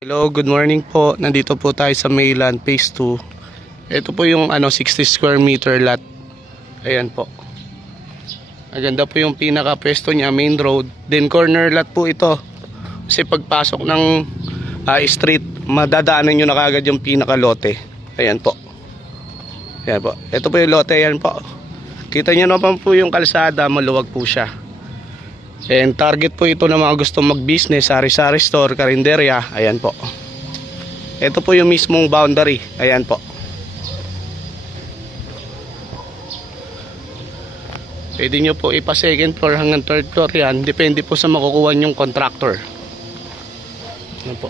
Hello, good morning po. Nandito po tayo sa Mayland Phase 2. Ito po yung 60 square meter lot. Ayan po. Maganda po yung pinaka pwesto niya, main road. Then corner lot po ito. Kasi pagpasok ng street, madadaanan nyo na kagad yung pinaka lote. Ayan po. Ayan po. Ito po yung lote, ayan po. Kita nyo naman po yung kalsada, maluwag po siya. And target po ito ng mga gustong mag-business, sari-sari store, karinderya. Ayan po. Ito po yung mismong boundary. Ayan po. Pwede nyo po ipa second floor hanggang third floor yan. Depende po sa makukuha nyong contractor. Ayan po.